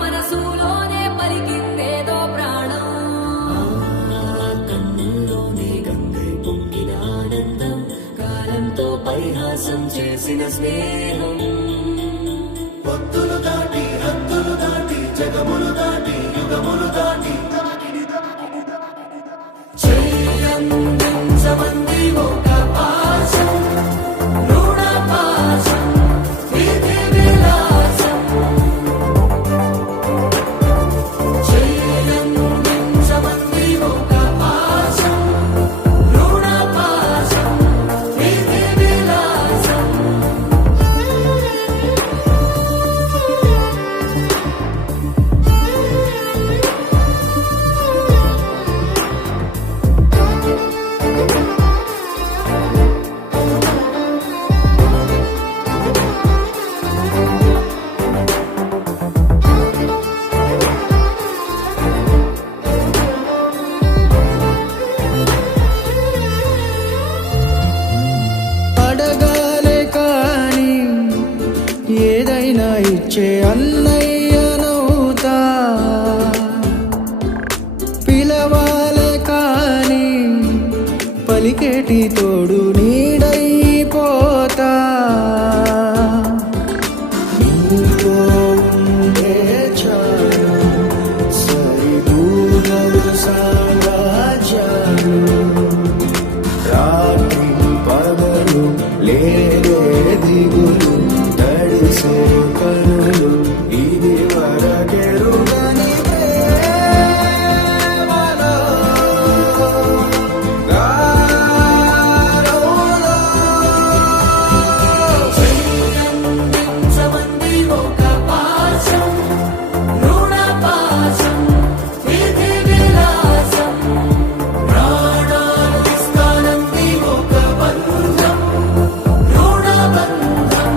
మనసులోనే పలికిందేదో ప్రాణం. కన్నుల్లోనే గంగై పొంగిన ఆనందం, కాలంతో పరిహాసం చేసిన స్నేహం. పొత్తులు దాటి హద్దులు దాటి జగములు దాటి యుగములు దాటి చెయ్యందించమంది ఒక పాశం, రుణ పాశం, విధి విలాసం. చెయ్యందించమంది ఒక పాశం, రుణ పాశం, విధి విలాసం. అడగాలే కాని ఏదైనా ఇచ్చే అన్నయ్యనవుతా, పిలవాలే కాని పలికేటి తోడు నీడైపోతా. నీతో ఉండే చాలు సరిదూరలు సామ్రాజ్యాలు, రాత్రి పగలు లేరే దిగులు, తడిసే కనులు ఇది వరకెరుగని ప్రేమలో గారోలో. చెయ్యందించమంది ఒక పాశం, రుణ పాశం, విధి విలాసం. ప్రాణాలు ఇస్తానంది ఒక బంధం, రుణ బంధం.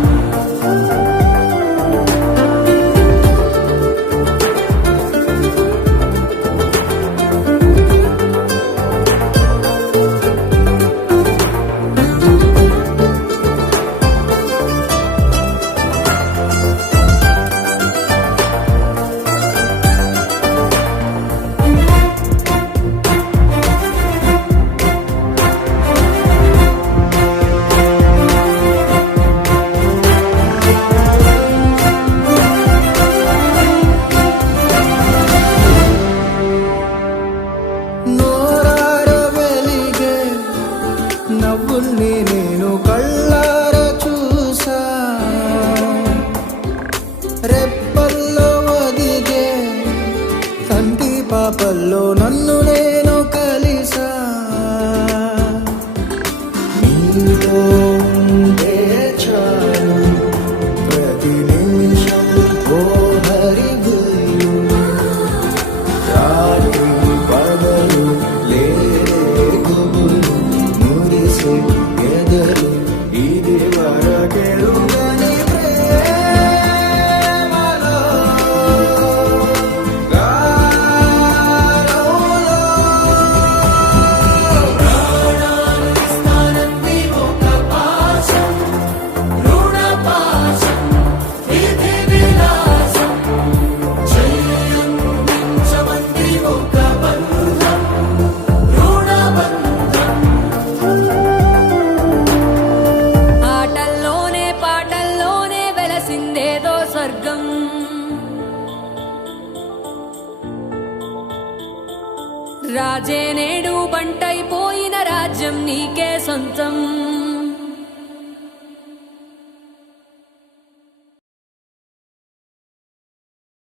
నోరార వెలిగే నవ్వుల్ని నేను కళ్ళార చూసా, రెప్పల్లో ఒదిగే కంటి పాపల్లో నన్ను నేను కలిసా. నీతో ఉండే చాలు ప్రతి నిమిషం ఓ హరిగులు, రాత్రి పగలు లేరే గుబులు, మురిసే ఎదలు ఇది వరకెరుగని ప్రేమలో గారోలో. ప్రాణాలు ఇస్తానంది ఒక పాశం, రుణ పాశం, విధి విలాసం. చెయ్యందించమంది ఒక బంధం, రుణ బంధం. ఆటల్లోనే పాటల్లోనే వెలసిందేదో స్వర్గం. రాజే నేడు బంటైపోయిన రాజ్యం నీకే సొంతం.